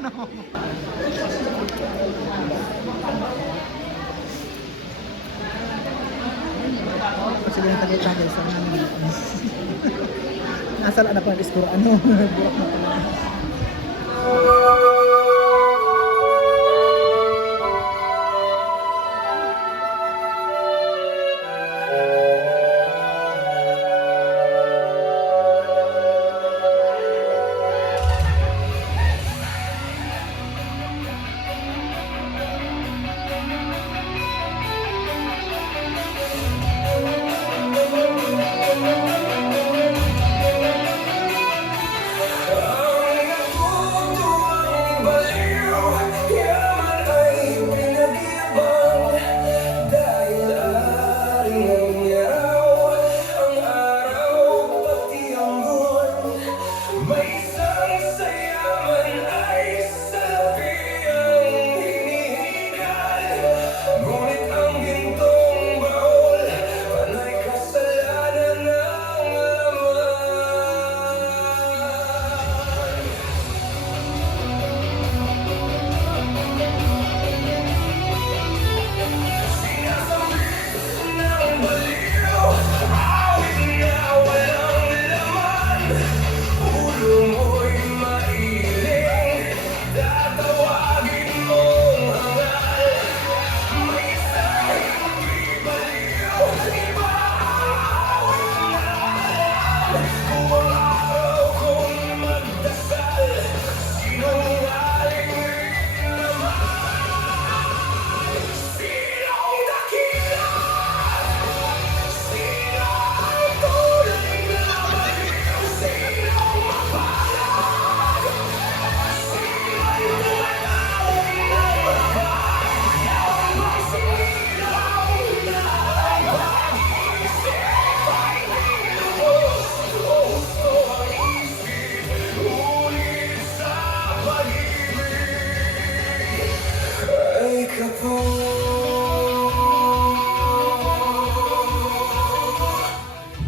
ano. Kasi yung tagay-tagay sa namin. Nasa na pa ang ano. Burak na pala.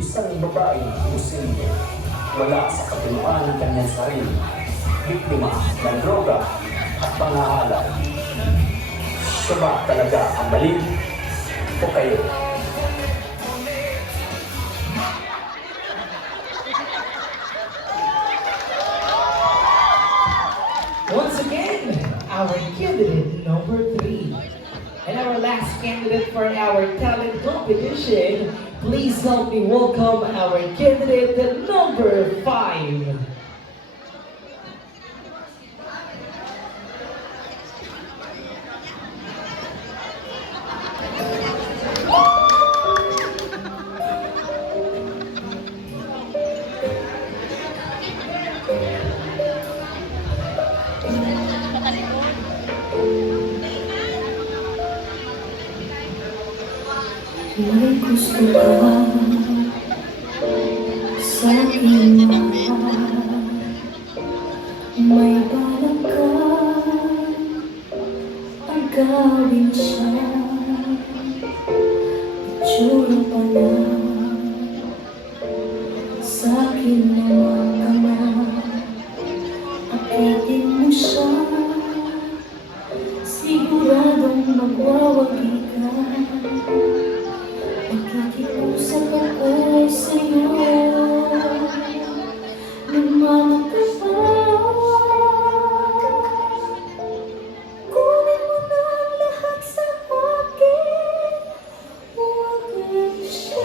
Isang babaeng posible, wala sa katuluan ng kanyang sarili, biktima ng droga at pangahalal. Siya ba talaga ang mali o kayo? Once again, our candidate number 3. And our last candidate for our talent competition, please help me welcome our candidate number 5. May gusto ka sa aking mahal, may balak ka agawin siya, itsura pa lang sa aking mga kamay, akitin mo siya, siguradong magwawagi ka. Nakikiusap ako sa'yo, lumamak ka pa. Kunin mo na ang lahat sa akin, huwag lang siya.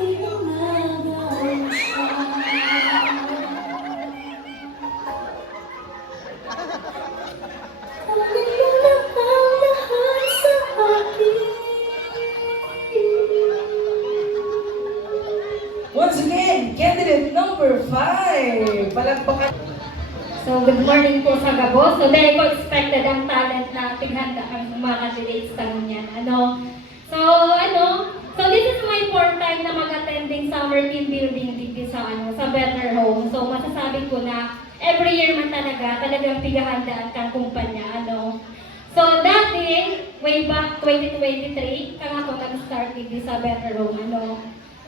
pinangalan siya. Kunin mo na ang lahat sa akin. Once again, candidate number 5. Palakpakan. So, good morning po sa Gabo. So, very ko expected ang talent na tighanda ang mga candidates tanong yan. So this is my fourth time na mag-attending summer team building dito sa, sa Better Home. So, masasabi ko na every year man talagang tigahanda kang kumpanya, So, dati, way back 2023, kang ako nag-start dito sa Better Home,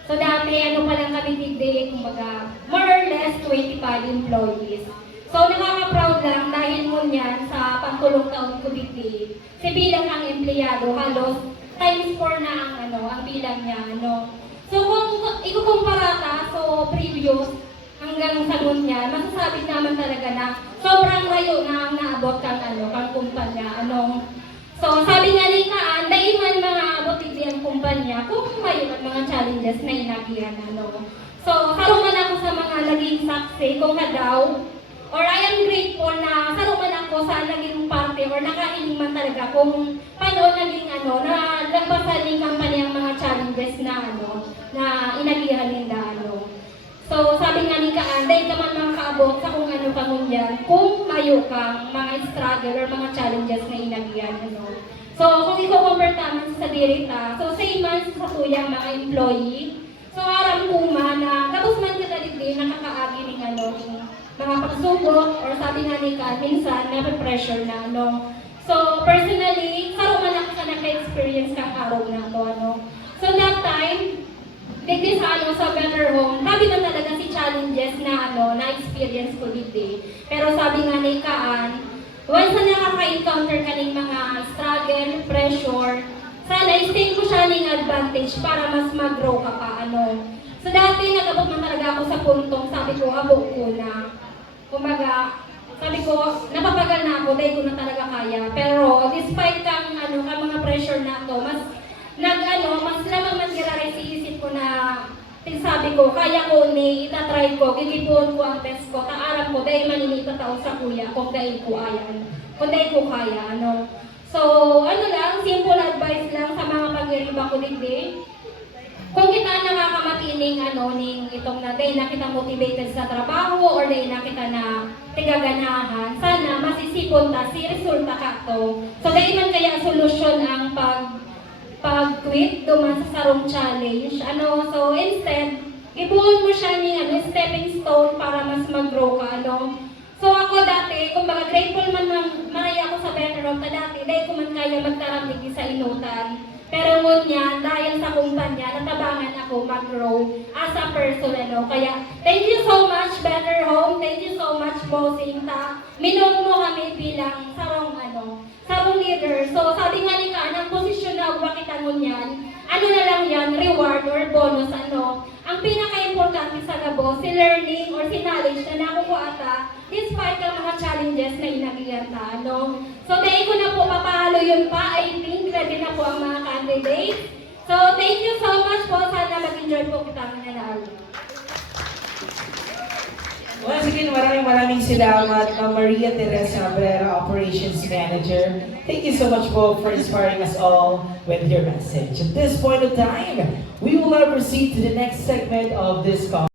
So, dati, pa lang kami digdi, kumbaga, more or less 25 employees. So, nakaka-proud lang dahil mo niyan sa pangtulong taon ko dito. Si bilang ang empleyado, halos times 4 na ang bilang niya, So, kung ikukumpara so previous hanggang sa noon niya, masasabi naman talaga na sobrang layo na ang naabot kang kumpanya, So, sabi nga ni Kaan, dahil man mga abot ang kumpanya, kung may mga challenges na inagihan, So, karuman ako sa mga naging saksi, kung daw, or I am grateful na karuman ako sa naging parte or nakailing man talaga kung paano naging na lagpasan ng kampanya ang mga challenges na na inagihan nila So sabi nga ni Kaan, dahil ka man makakaabot sa kung kamunyan, kung mayo kang mga struggle or mga challenges na inagihan So kung i-compare naman sa dirita, so same man sa tuyang mga employee, so aram ko man na tapos man kita din nakakaagi ng mga pagsubok or sabi nga ni Kaan, minsan na-pressure na So personally, karuman ako sa naka-experience kang araw na So that time, digdi sa Better Home, sabi na talaga si challenges na na-experience ko dito. Pero sabi nga ni Kaan, once na nakaka-encounter ka ng mga struggle, pressure, sana i-stay ko siya ng advantage para mas mag-grow ka pa So dati nag-abot na talaga ako sa puntong sabi ko, abot ko na. Kumbaga, sabi ko, napapagal na ako dahil ko na talaga kaya. Pero despite kang mga pressure na to, mas lamang man gira-ray isip ko na sabi ko, kaya ko ni itatry ko, gigipon ko ang best ko, kaaram ko, dahil maninita tao sa kuya, kung dahil ko ayan, kung dahil ko kaya, So, lang, simple advice lang sa mga pag-iriba ko digdi. Kung kita nakakamatining ning itong na day na kita motivated sa trabaho or day na kita na tigaganahan, sana masisipon ta si resulta ka to. So, dahil man kaya solusyon ang pag-quit duman sa sarong challenge. So instead, ibuon mo siya ng stepping stone para mas mag-grow ka, So ako dati, kumbaga grateful man maraya ako sa Better Home dati, dahil ko man kaya magkaramig sa inutan. Pero ngunyan, dahil sa kumpanya, natabangan ako mag-grow as a person, Kaya, thank you so much, Better Home. Thank you so much, Bossing, minong mo kami bilang sarong leader. So, sabi nga ni Kaan, ang posisyon na uwa kita ngunyan, na lang yan, reward or bonus, Ang pinaka-importante sa Gabo, si learning or si knowledge na nakukuha ata, despite ng mga challenges na inagiyan ta, So, dahil ko na po papahalo yun pa, I think ready na po ang mga candidates. So, thank you so much po. Sana mag-enjoy po kita mananalo. Once again, maraming salamat, Ma'am Maria Teresa Abrera, Operations Manager. Thank you so much po for inspiring us all with your message. At this point of time, we will now proceed to the next segment of this conference.